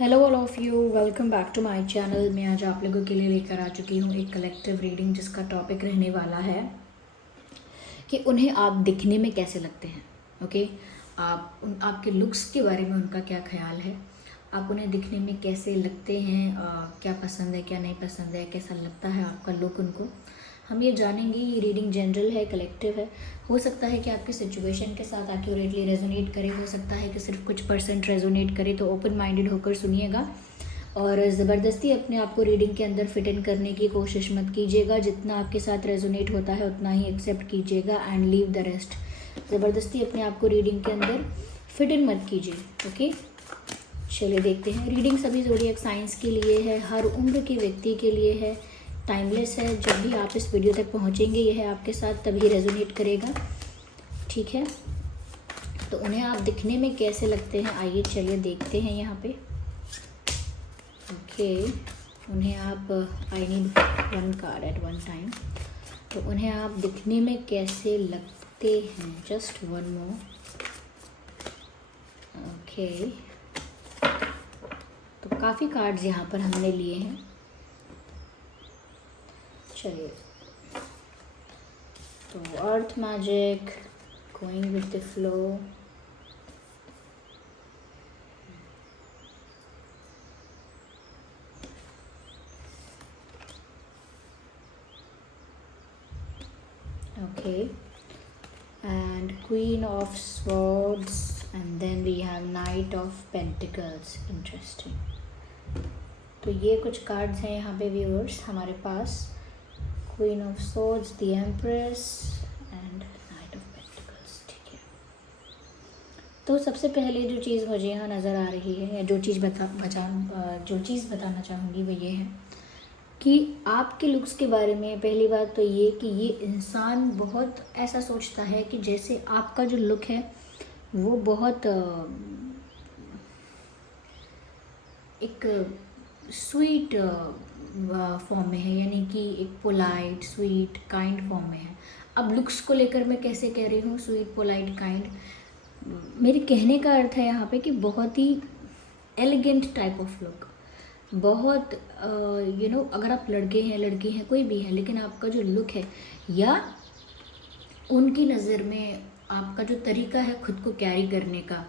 Hello all of you, welcome back to my channel. मैं आज आप लोगों के लिए लेकर आ चुकी हूँ एक कलेक्टिव रीडिंग जिसका टॉपिक रहने वाला है कि उन्हें आप दिखने में कैसे लगते हैं। ओके, आपके लुक्स के बारे में उनका क्या ख्याल है, आप उन्हें दिखने में कैसे लगते हैं, क्या पसंद है क्या नहीं पसंद है, कैसा लगता है आपका लुक उनको, हम ये जानेंगे। ये रीडिंग जनरल है, कलेक्टिव है। हो सकता है कि आपकी सिचुएशन के साथ एक्यूरेटली रेजोनेट करे, हो सकता है कि सिर्फ कुछ परसेंट रेजोनेट करे, तो ओपन माइंडेड होकर सुनिएगा और ज़बरदस्ती अपने आप को रीडिंग के अंदर फिट इन करने की कोशिश मत कीजिएगा। जितना आपके साथ रेजोनेट होता है उतना ही एक्सेप्ट कीजिएगा एंड लीव द रेस्ट। ज़बरदस्ती अपने आप को रीडिंग के अंदर फिट इन मत कीजिए। ओके, चलिए देखते हैं। रीडिंग सभी ज़ोडिएक साइंस के लिए है, हर उम्र के व्यक्ति के लिए है, टाइमलेस है। जब भी आप इस वीडियो तक पहुंचेंगे यह आपके साथ तभी रेजोनेट करेगा, ठीक है। तो उन्हें आप दिखने में कैसे लगते हैं, आइए चलिए देखते हैं यहाँ पे। ओके, उन्हें आप I need one card at one time. तो उन्हें आप दिखने में कैसे लगते हैं, जस्ट वन मोर। ओके, तो काफ़ी कार्ड्स यहाँ पर हमने लिए हैं। चलिए, तो earth magic, going with the flow, okay, and Queen of Swords, and then we have Knight of Pentacles. Interesting. तो ये कुछ कार्ड्स हैं यहाँ पे व्यूअर्स हमारे पास। Queen of swords, the empress and knight of pentacles, ठीक है। तो सबसे पहले जो चीज़ मुझे यहाँ नज़र आ रही है, या जो चीज़ बताना चाहूँगी वो ये है कि आपके लुक्स के बारे में पहली बात तो ये कि ये इंसान बहुत ऐसा सोचता है कि जैसे आपका जो लुक है वो बहुत एक स्वीट फॉर्म में है, यानी कि एक पोलाइट स्वीट काइंड फॉर्म में है। अब लुक्स को लेकर मैं कैसे कह रही हूँ स्वीट पोलाइट काइंड, मेरे कहने का अर्थ है यहाँ पे कि बहुत ही एलिगेंट टाइप ऑफ लुक, बहुत अगर आप लड़के हैं लड़की हैं कोई भी है, लेकिन आपका जो लुक है या उनकी नज़र में आपका जो तरीका है खुद को कैरी करने का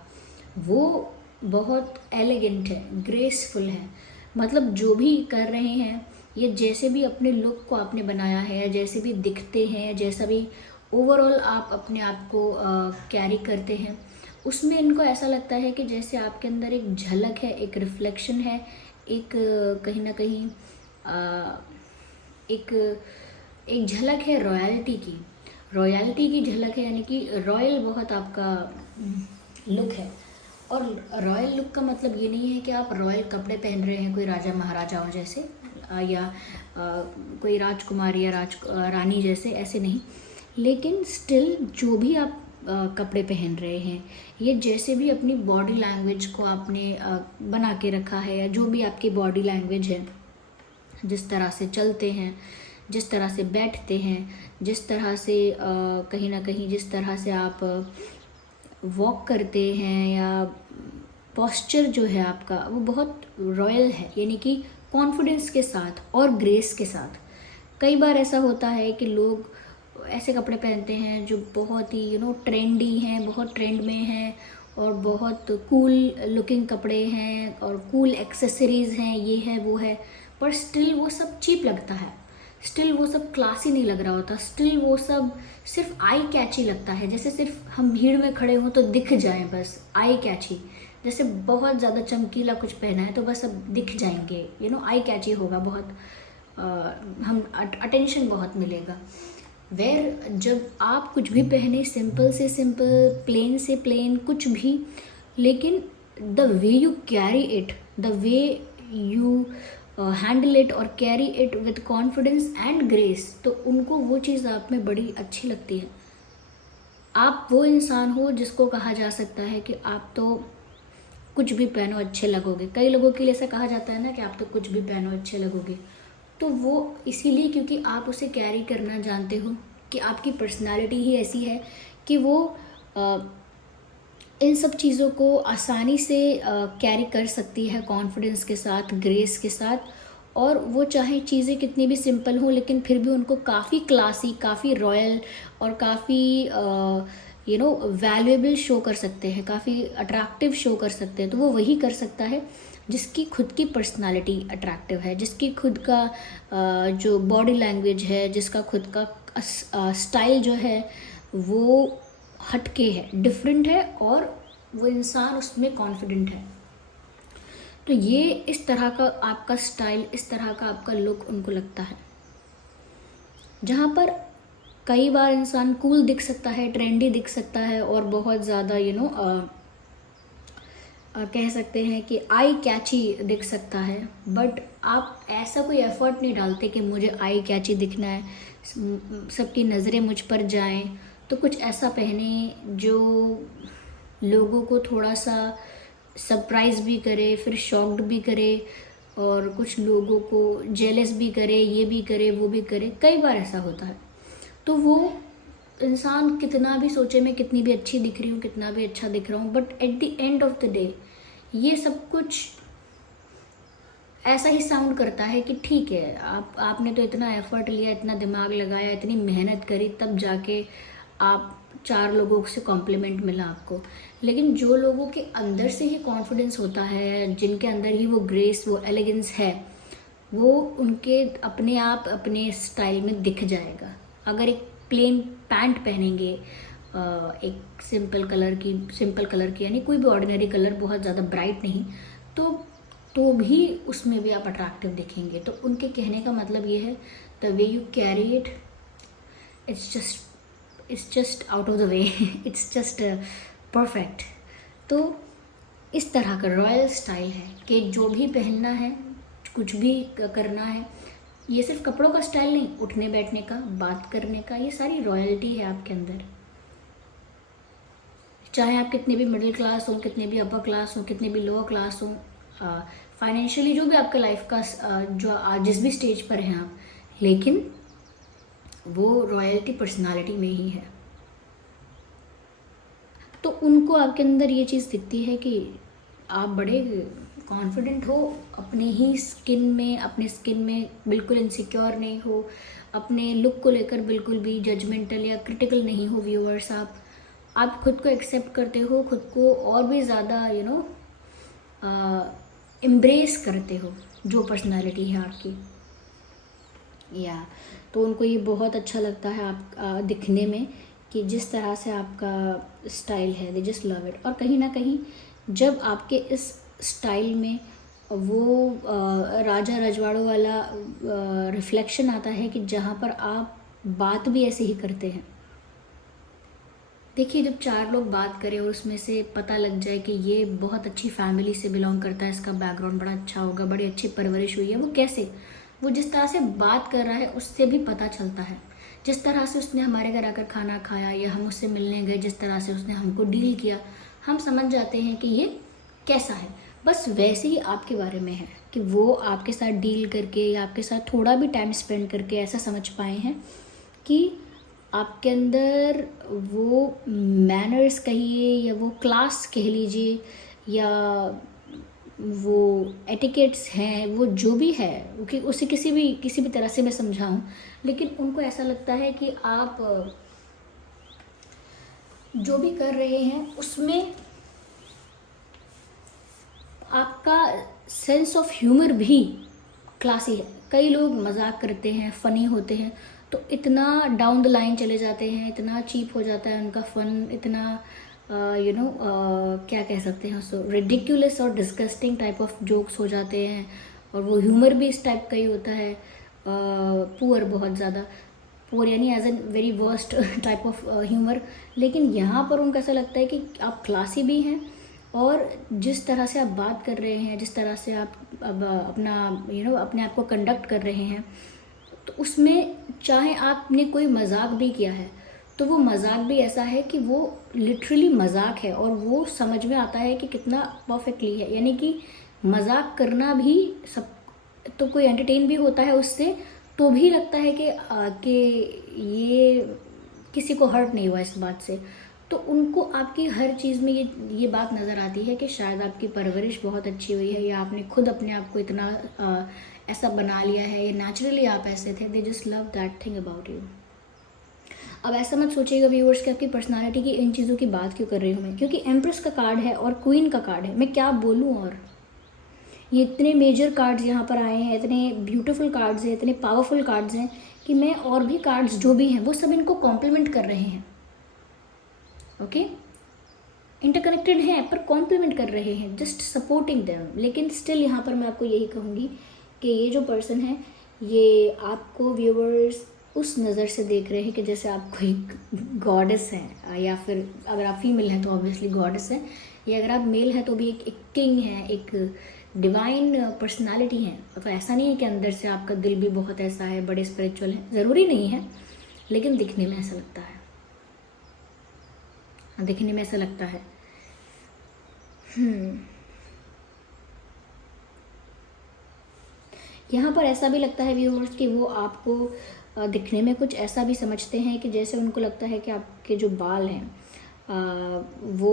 वो बहुत एलिगेंट है, ग्रेसफुल है। मतलब जो भी कर रहे हैं ये जैसे भी अपने लुक को आपने बनाया है, या जैसे भी दिखते हैं, या जैसा भी ओवरऑल आप अपने आप को कैरी करते हैं, उसमें इनको ऐसा लगता है कि जैसे आपके अंदर एक झलक है, एक रिफ्लेक्शन है, एक कहीं ना कहीं एक झलक है रॉयल्टी की झलक है, यानी कि रॉयल बहुत आपका लुक है। और रॉयल लुक का मतलब ये नहीं है कि आप रॉयल कपड़े पहन रहे हैं कोई राजा महाराजाओं जैसे, या कोई राजकुमारी या रानी जैसे, ऐसे नहीं। लेकिन स्टिल जो भी आप कपड़े पहन रहे हैं, ये जैसे भी अपनी बॉडी लैंग्वेज को आपने बना के रखा है, या जो भी आपकी बॉडी लैंग्वेज है, जिस तरह से चलते हैं, जिस तरह से बैठते हैं, जिस तरह से कहीं ना कहीं जिस तरह से आप वॉक करते हैं, या पोस्चर जो है आपका वो बहुत रॉयल है, यानी कि कॉन्फिडेंस के साथ और ग्रेस के साथ। कई बार ऐसा होता है कि लोग ऐसे कपड़े पहनते हैं जो बहुत ही ट्रेंडी हैं, बहुत ट्रेंड में हैं, और बहुत कूल लुकिंग कपड़े हैं और कूल एक्सेसरीज़ हैं, ये है वो है, पर स्टिल वो सब चीप लगता है, स्टिल वो सब क्लासी नहीं लग रहा होता, स्टिल वो सब सिर्फ आई कैची लगता है। जैसे सिर्फ हम भीड़ में खड़े हों तो दिख जाएं, बस आई कैची, जैसे बहुत ज़्यादा चमकीला कुछ पहना है तो बस अब दिख जाएंगे, आई कैची होगा, बहुत हम अटेंशन बहुत मिलेगा। जब आप कुछ भी पहने, सिंपल से सिंपल, प्लेन से प्लेन, कुछ भी, लेकिन the way you carry it, the way you handle it और carry it with confidence and grace, तो उनको वो चीज़ आप में बड़ी अच्छी लगती है। आप वो इंसान हो जिसको कहा जा सकता है कि आप तो कुछ भी पहनो अच्छे लगोगे। कई लोगों के लिए ऐसा कहा जाता है ना कि आप तो कुछ भी पहनो अच्छे लगोगे, तो वो इसीलिए क्योंकि आप उसे कैरी करना जानते हो, कि आपकी पर्सनालिटी ही ऐसी है कि वो इन सब चीज़ों को आसानी से कैरी कर सकती है कॉन्फिडेंस के साथ, ग्रेस के साथ, और वो चाहे चीज़ें कितनी भी सिंपल हों लेकिन फिर भी उनको काफ़ी क्लासी, काफ़ी रॉयल और काफ़ी वैल्यूएबल शो कर सकते हैं, काफ़ी अट्रैक्टिव शो कर सकते हैं। तो वो वही कर सकता है जिसकी खुद की पर्सनालिटी अट्रैक्टिव है, जिसकी खुद का जो बॉडी लैंग्वेज है, जिसका खुद का स्टाइल जो है वो हटके है, डिफरेंट है, और वो इंसान उसमें कॉन्फिडेंट है। तो ये इस तरह का आपका स्टाइल, इस तरह का आपका लुक उनको लगता है। जहाँ पर कई बार इंसान कूल दिख सकता है, ट्रेंडी दिख सकता है और बहुत ज़्यादा कह सकते हैं कि आई कैची दिख सकता है, बट आप ऐसा कोई एफर्ट नहीं डालते कि मुझे आई कैची दिखना है, सबकी नज़रें मुझ पर जाएं। तो कुछ ऐसा पहने जो लोगों को थोड़ा सा सरप्राइज़ भी करे, फिर शॉक्ड भी करे, और कुछ लोगों को जेलस भी करे, ये भी करे, वो भी करे। कई बार ऐसा होता है। तो वो इंसान कितना भी सोचे मैं कितनी भी अच्छी दिख रही हूँ, कितना भी अच्छा दिख रहा हूँ, but at the end of the day ये सब कुछ ऐसा ही साउंड करता है कि ठीक है, आपने तो इतना एफर्ट लिया, इतना दिमाग लगाया, इतनी मेहनत करी, तब जाके आप 4 लोगों से कॉम्प्लीमेंट मिला आपको। लेकिन जो लोगों के अंदर से ही कॉन्फिडेंस होता है, जिनके अंदर ही वो ग्रेस, वो एलिगेंस है, वो उनके अपने आप अपने स्टाइल में दिख जाएगा। अगर एक प्लेन पैंट पहनेंगे, एक सिंपल कलर की यानी कोई भी ऑर्डिनरी कलर, बहुत ज़्यादा ब्राइट नहीं, तो भी उसमें भी आप अट्रैक्टिव दिखेंगे। तो उनके कहने का मतलब ये है, the way you carry it, it's just out of the way, it's just perfect. तो इस तरह का रॉयल स्टाइल है कि जो भी पहनना है, कुछ भी करना है, ये सिर्फ कपड़ों का स्टाइल नहीं, उठने बैठने का, बात करने का, ये सारी रॉयल्टी है आपके अंदर। चाहे आप कितने भी मिडिल क्लास हो, कितने भी अपर क्लास हो, कितने भी लोअर क्लास हो, फाइनेंशियली जो भी आपका लाइफ का जो जिस भी स्टेज पर हैं आप, लेकिन वो रॉयल्टी पर्सनालिटी में ही है। तो उनको आपके अंदर ये चीज़ दिखती है कि आप बड़े कॉन्फिडेंट हो अपने ही स्किन में, अपने स्किन में बिल्कुल इनसिक्योर नहीं हो, अपने लुक को लेकर बिल्कुल भी जजमेंटल या क्रिटिकल नहीं हो व्यूअर्स। आप खुद को एक्सेप्ट करते हो, खुद को और भी ज़्यादा एम्ब्रेस करते हो जो पर्सनालिटी है आपकी। या तो उनको ये बहुत अच्छा लगता है आप दिखने में, कि जिस तरह से आपका स्टाइल है, दे जस्ट लव इट। और कहीं ना कहीं जब आपके इस स्टाइल में वो राजा रजवाड़ों वाला रिफ्लेक्शन आता है कि जहाँ पर आप बात भी ऐसे ही करते हैं। देखिए, जब 4 लोग बात करें और उसमें से पता लग जाए कि ये बहुत अच्छी फैमिली से बिलोंग करता है, इसका बैकग्राउंड बड़ा अच्छा होगा, बड़ी अच्छी परवरिश हुई है, वो कैसे, वो जिस तरह से बात कर रहा है उससे भी पता चलता है। जिस तरह से उसने हमारे घर आकर खाना खाया या हम उससे मिलने गए, जिस तरह से उसने हमको डील किया, हम समझ जाते हैं कि ये कैसा है। बस वैसे ही आपके बारे में है कि वो आपके साथ डील करके या आपके साथ थोड़ा भी टाइम स्पेंड करके ऐसा समझ पाए हैं कि आपके अंदर वो मैनर्स कहिए या वो क्लास कह लीजिए या वो एटिकेट्स हैं, वो जो भी है, क्योंकि उसे किसी भी तरह से मैं समझाऊं, लेकिन उनको ऐसा लगता है कि आप जो भी कर रहे हैं उसमें आपका सेंस ऑफ ह्यूमर भी क्लासी है। कई लोग मजाक करते हैं, फ़नी होते हैं, तो इतना डाउन द लाइन चले जाते हैं, इतना चीप हो जाता है उनका फ़न, इतना क्या कह सकते हैं उसको, रिडिक्यूलस और डिस्गस्टिंग टाइप ऑफ जोक्स हो जाते हैं। और वो ह्यूमर भी इस टाइप का ही होता है, पुअर, बहुत ज़्यादा पुअर, यानी as an very worst type of humour. लेकिन यहाँ पर उनको ऐसा लगता है कि आप क्लासी भी हैं, और जिस तरह से आप बात कर रहे हैं, जिस तरह से आप अब अपना अपने आप को कंडक्ट कर रहे हैं, तो उसमें चाहे आपने कोई मजाक भी किया है तो वो मजाक भी ऐसा है कि वो लिटरली मजाक है और वो समझ में आता है कि कितना परफेक्टली है। यानी कि मजाक करना भी सब, तो कोई एंटरटेन भी होता है उससे, तो भी लगता है कि ये किसी को हर्ट नहीं हुआ इस बात से। तो उनको आपकी हर चीज़ में ये बात नज़र आती है कि शायद आपकी परवरिश बहुत अच्छी हुई है, या आपने खुद अपने आप को इतना ऐसा बना लिया है, या नेचुरली आप ऐसे थे। They just love that thing about you. अब ऐसा मत सोचिएगा व्यूअर्स कि आपकी पर्सनालिटी की इन चीज़ों की बात क्यों कर रही हूँ मैं, क्योंकि एम्प्रेस का कार्ड है और क्वीन का कार्ड है, मैं क्या बोलूँ। और ये इतने मेजर कार्ड्स यहाँ पर आए हैं, इतने ब्यूटीफुल कार्ड्स हैं, इतने पावरफुल कार्ड्स हैं कि मैं और भी कार्ड्स जो भी हैं वो सब इनको कॉम्प्लीमेंट कर रहे हैं। ओके, इंटरकनेक्टेड हैं पर कॉम्प्लीमेंट कर रहे हैं, जस्ट सपोर्टिंग देम। लेकिन स्टिल यहाँ पर मैं आपको यही कहूँगी कि ये जो पर्सन है ये आपको व्यूअर्स उस नज़र से देख रहे हैं कि जैसे आप कोई गॉडेस हैं, या फिर अगर आप फीमेल हैं तो ऑब्वियसली गॉडेस हैं, या अगर आप मेल हैं तो भी एक किंग हैं, एक डिवाइन पर्सनालिटी है। तो ऐसा नहीं है कि अंदर से आपका दिल भी बहुत ऐसा है, बड़े स्पिरिचुअल है, ज़रूरी नहीं है, लेकिन दिखने में ऐसा लगता है, दिखने में ऐसा लगता है। यहाँ पर ऐसा भी लगता है व्यूअर्स कि वो आपको दिखने में कुछ ऐसा भी समझते हैं कि जैसे उनको लगता है कि आपके जो बाल हैं वो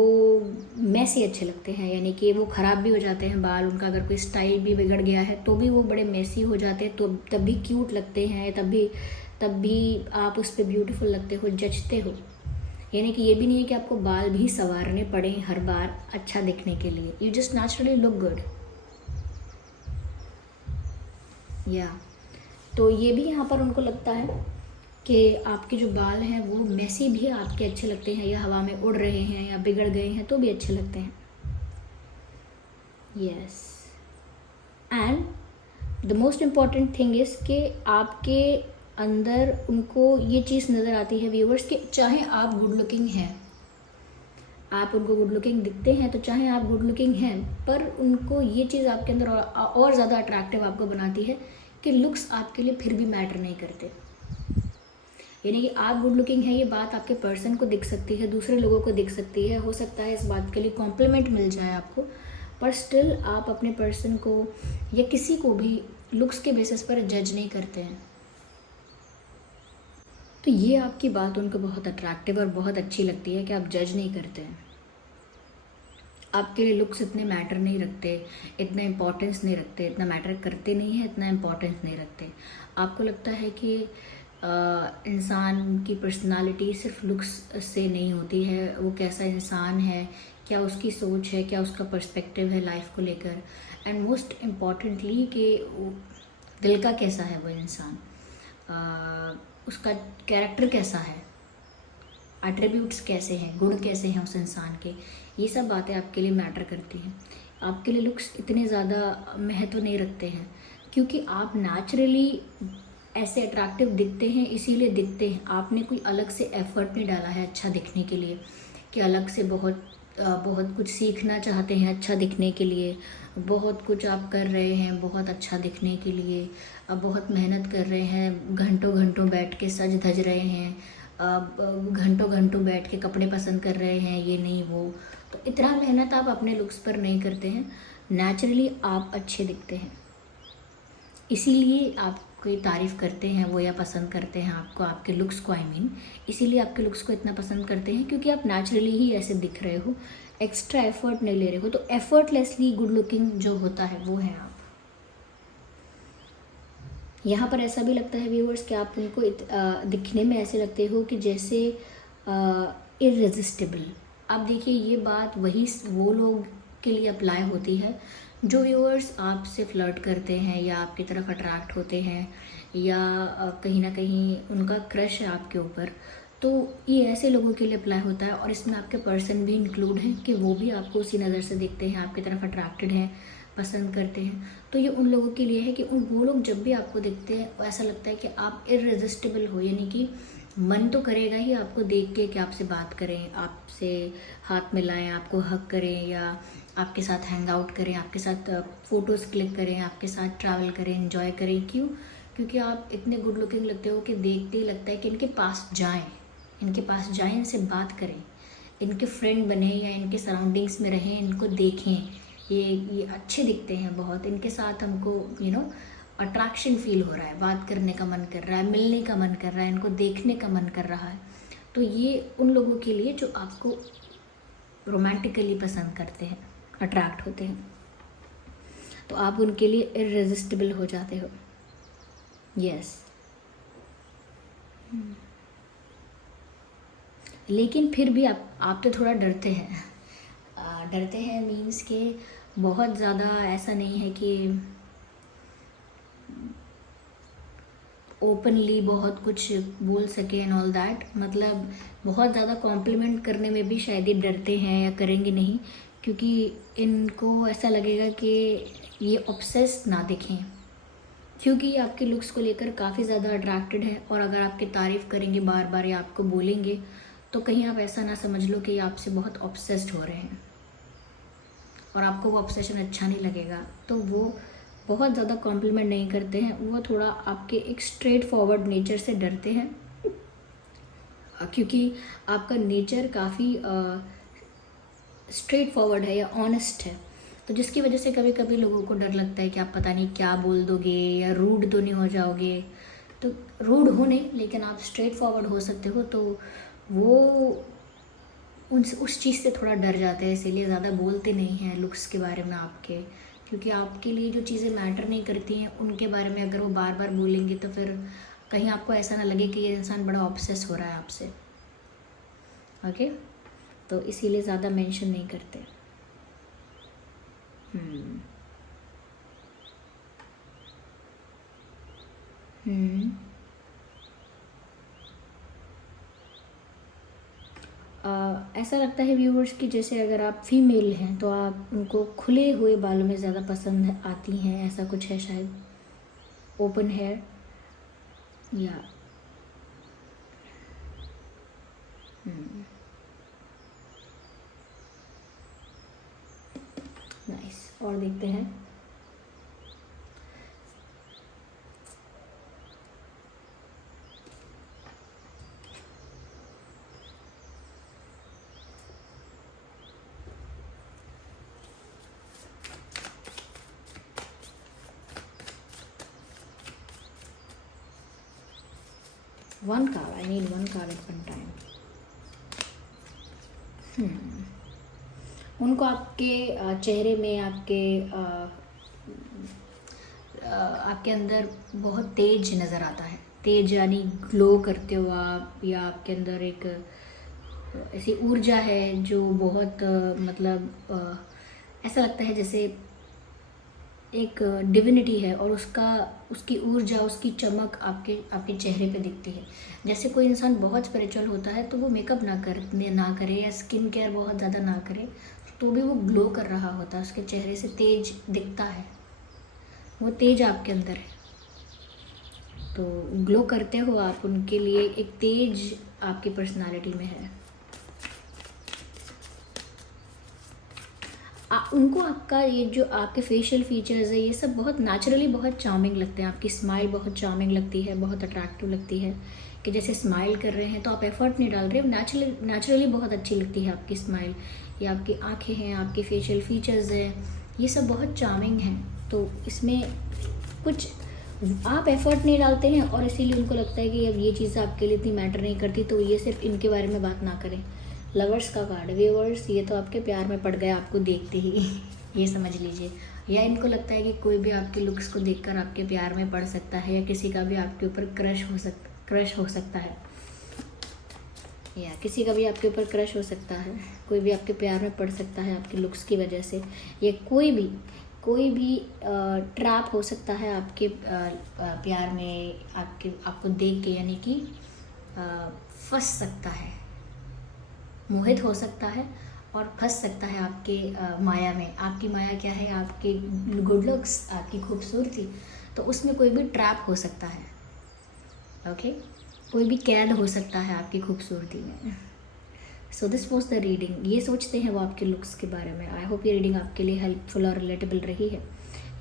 मैसी अच्छे लगते हैं, यानी कि वो ख़राब भी हो जाते हैं बाल, उनका अगर कोई स्टाइल भी बिगड़ गया है तो भी वो बड़े मैसी हो जाते हैं, तो तब भी क्यूट लगते हैं, तब भी आप उस पर ब्यूटीफुल लगते हो, जचते हो। यानी कि ये भी नहीं है कि आपको बाल भी संवारने पड़े हर बार अच्छा दिखने के लिए, you just naturally look good. या तो ये भी यहाँ पर उनको लगता है कि आपके जो बाल हैं वो मैसी भी आपके अच्छे लगते हैं, या हवा में उड़ रहे हैं या बिगड़ गए हैं तो भी अच्छे लगते हैं। Yes, and the most important thing is कि आपके अंदर उनको ये चीज़ नज़र आती है व्यूअर्स कि चाहे आप गुड लुकिंग हैं, आप उनको गुड लुकिंग दिखते हैं, तो चाहे आप गुड लुकिंग हैं पर उनको ये चीज़ आपके अंदर और ज़्यादा अट्रैक्टिव आपको बनाती है कि लुक्स आपके लिए फिर भी मैटर नहीं करते। यानी कि आप गुड लुकिंग है, ये बात आपके पर्सन को दिख सकती है, दूसरे लोगों को दिख सकती है, हो सकता है इस बात के लिए कॉम्प्लीमेंट मिल जाए आपको, पर स्टिल आप अपने पर्सन को या किसी को भी लुक्स के बेसिस पर जज नहीं करते हैं। तो ये आपकी बात उनको बहुत अट्रैक्टिव और बहुत अच्छी लगती है कि आप जज नहीं करते हैं, आपके लिए लुक्स इतने मैटर नहीं रखते, इतना इम्पोर्टेंस नहीं रखते, इतना मैटर करते नहीं है, इतना इम्पोर्टेंस नहीं रखते। आपको लगता है कि इंसान की पर्सनालिटी सिर्फ लुक्स से नहीं होती है, वो कैसा इंसान है, क्या उसकी सोच है, क्या उसका पर्सपेक्टिव है लाइफ को लेकर, एंड मोस्ट इम्पॉर्टेंटली कि दिल का कैसा है वो इंसान, उसका कैरेक्टर कैसा है, एट्रीब्यूट्स कैसे हैं, गुण कैसे हैं उस इंसान के, ये सब बातें आपके लिए मैटर करती हैं। आपके लिए लुक्स इतने ज़्यादा महत्व नहीं रखते हैं, क्योंकि आप नेचुरली ऐसे अट्रैक्टिव दिखते हैं, इसीलिए दिखते हैं। आपने कोई अलग से एफर्ट नहीं डाला है अच्छा दिखने के लिए, कि अलग से बहुत कुछ सीखना चाहते हैं अच्छा दिखने के लिए, बहुत कुछ आप कर रहे हैं बहुत अच्छा दिखने के लिए, अब बहुत मेहनत कर रहे हैं, घंटों घंटों बैठ के सज धज रहे हैं, घंटों घंटों बैठ के कपड़े पसंद कर रहे हैं, ये नहीं वो, तो इतना मेहनत आप अपने लुक्स पर नहीं करते हैं। नेचुरली आप अच्छे दिखते हैं, इसीलिए आपकी तारीफ़ करते हैं वो, या पसंद करते हैं आपको, आपके लुक्स को, इसीलिए आपके लुक्स को इतना पसंद करते हैं क्योंकि आप नेचुरली ही ऐसे दिख रहे हो, एक्स्ट्रा एफर्ट नहीं ले रहे हो। तो एफर्टलेसली गुड लुकिंग जो होता है वो है आप। यहाँ पर ऐसा भी लगता है व्यूअर्स कि आप उनको दिखने में ऐसे लगते हो कि जैसे इररेजिस्टिबल। अब देखिए ये बात वो लोग के लिए अप्लाई होती है जो व्यूअर्स आपसे फ्लर्ट करते हैं या आपकी तरफ अट्रैक्ट होते हैं, या कहीं ना कहीं उनका क्रश है आपके ऊपर, तो ये ऐसे लोगों के लिए अप्लाई होता है। और इसमें आपके पर्सन भी इंक्लूड हैं कि वो भी आपको उसी नज़र से देखते हैं, आपकी तरफ अट्रैक्टेड हैं, पसंद करते हैं। तो ये उन लोगों के लिए है कि वो लोग जब भी आपको देखते हैं ऐसा लगता है कि आप इररेजिस्टिबल हो, यानी कि मन तो करेगा ही आपको देख के कि आपसे बात करें, आपसे हाथ मिलाएं, आपको हग करें, या आपके साथ हैंग आउट करें, आपके साथ फ़ोटोज़ क्लिक करें, आपके साथ ट्रैवल करें, एंजॉय करें। क्यों? क्योंकि आप इतने गुड लुकिंग लगते हो कि देखते ही लगता है कि इनके पास जाएं, इनसे बात करें, इनके फ्रेंड बने या इनके सराउंडिंग्स में रहें, इनको देखें, ये अच्छे दिखते हैं बहुत, इनके साथ हमको अट्रैक्शन फील हो रहा है, बात करने का मन कर रहा है, मिलने का मन कर रहा है, इनको देखने का मन कर रहा है। तो ये उन लोगों के लिए जो आपको रोमांटिकली पसंद करते हैं, अट्रैक्ट होते हैं, तो आप उनके लिए इररेजिस्टिबल हो जाते हो। यस। लेकिन फिर भी आप तो थोड़ा डरते हैं। डरते हैं मीन्स के बहुत ज़्यादा ऐसा नहीं है कि ओपनली बहुत कुछ बोल सके एंड ऑल दैट, मतलब बहुत ज़्यादा कॉम्प्लीमेंट करने में भी शायद ही डरते हैं या करेंगे नहीं, क्योंकि इनको ऐसा लगेगा कि ये ऑब्सेस ना दिखें, क्योंकि आपके लुक्स को लेकर काफ़ी ज़्यादा अट्रैक्टेड है। और अगर आपकी तारीफ़ करेंगे बार बार या आपको बोलेंगे तो कहीं आप ऐसा ना समझ लो कि आपसे बहुत ऑब्सेस्ड हो रहे हैं और आपको वो ऑब्सेशन अच्छा नहीं लगेगा। तो वो बहुत ज़्यादा कॉम्प्लीमेंट नहीं करते हैं, वो थोड़ा आपके एक स्ट्रेट फॉरवर्ड नेचर से डरते हैं, क्योंकि आपका नेचर काफ़ी स्ट्रेट फॉरवर्ड है या ऑनेस्ट है। तो जिसकी वजह से कभी कभी लोगों को डर लगता है कि आप पता नहीं क्या बोल दोगे या रूड तो नहीं हो जाओगे। तो रूड हो नहीं, लेकिन आप स्ट्रेट फॉरवर्ड हो सकते हो, तो वो उस चीज़ से थोड़ा डर जाते हैं, इसीलिए ज़्यादा बोलते नहीं हैं लुक्स के बारे में आपके, क्योंकि आपके लिए जो चीज़ें मैटर नहीं करती हैं उनके बारे में अगर वो बार बार बोलेंगे तो फिर कहीं आपको ऐसा ना लगे कि ये इंसान बड़ा ऑब्सेस हो रहा है आपसे। ओके, तो इसीलिए ज़्यादा मेंशन नहीं करते। ऐसा लगता है व्यूवर्स कि जैसे अगर आप फीमेल हैं तो आप उनको खुले हुए बालों में ज़्यादा पसंद आती हैं, ऐसा कुछ है शायद, ओपन हेयर या नाइस। और देखते हैं one card. I need one card at one time. उनको आपके चेहरे में आपके अंदर बहुत तेज नज़र आता है। तेज यानी ग्लो करते हो आप, या आपके अंदर एक ऐसी ऊर्जा है जो बहुत मतलब ऐसा लगता है जैसे एक डिविनिटी है, और उसकी ऊर्जा, उसकी चमक आपके चेहरे पे दिखती है। जैसे कोई इंसान बहुत स्पिरिचुअल होता है तो वो मेकअप ना करे या स्किन केयर बहुत ज़्यादा ना करे, तो भी वो ग्लो कर रहा होता है, उसके चेहरे से तेज दिखता है, वो तेज आपके अंदर है। तो ग्लो करते हो आप, उनके लिए एक तेज आपकी पर्सनालिटी में है। उनको आपका ये जो आपके फेशियल फीचर्स है ये सब बहुत नेचुरली बहुत चार्मिंग लगते हैं। आपकी स्माइल बहुत चार्मिंग लगती है, बहुत अट्रैक्टिव लगती है, कि जैसे स्माइल कर रहे हैं तो आप एफर्ट नहीं डाल रहे हो, नेचुरली बहुत अच्छी लगती है आपकी स्माइल। ये आपकी आंखें हैं, आपके फेशियल फीचर्स हैं, ये सब बहुत चार्मिंग हैं। तो इसमें कुछ आप एफर्ट नहीं डालते हैं और इसीलिए उनको लगता है कि अब ये चीज़ आपके लिए इतनी मैटर नहीं करती, तो ये सिर्फ इनके बारे में बात ना करें। लवर्स का कार्ड, व्यूअर्स, ये तो आपके प्यार में पड़ गया आपको देखते ही ये समझ लीजिए। या इनको लगता है कि कोई भी आपके लुक्स को देखकर आपके प्यार में पड़ सकता है, या किसी का भी आपके ऊपर क्रश हो सकता है, या किसी का भी आपके ऊपर क्रश हो सकता है, कोई भी आपके प्यार में पड़ सकता है आपके लुक्स की वजह से, या कोई भी ट्रैप हो सकता है आपके प्यार में, आपको देख के, यानी कि फंस सकता है, मोहित हो सकता है और फंस सकता है आपके माया में। आपकी माया क्या है? आपके गुड लुक्स, आपकी खूबसूरती। तो उसमें कोई भी ट्रैप हो सकता है, ओके, कोई भी कैद हो सकता है आपकी खूबसूरती में। So this was the reading. ये सोचते हैं वो आपके लुक्स के बारे में। आई होप ये रीडिंग आपके लिए हेल्पफुल और रिलेटेबल रही है,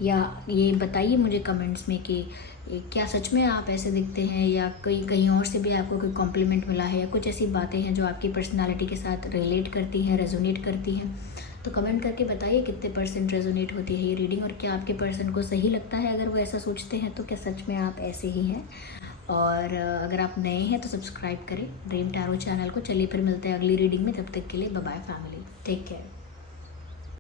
या ये बताइए मुझे कमेंट्स में कि क्या सच में आप ऐसे दिखते हैं, या कहीं और से भी आपको कोई कॉम्प्लीमेंट मिला है, या कुछ ऐसी बातें हैं जो आपकी पर्सनालिटी के साथ रिलेट करती हैं, रेजोनेट करती हैं। तो कमेंट करके बताइए कितने % रेजोनेट होती है ये रीडिंग, और क्या आपके पर्सन को सही लगता है अगर वो ऐसा सोचते हैं, तो क्या सच में आप ऐसे ही हैं। और अगर आप नए हैं तो सब्सक्राइब करें ड्रीम टैरो चैनल को। चलिए फिर मिलते हैं अगली रीडिंग में, तब तक के लिए bye bye family, take care.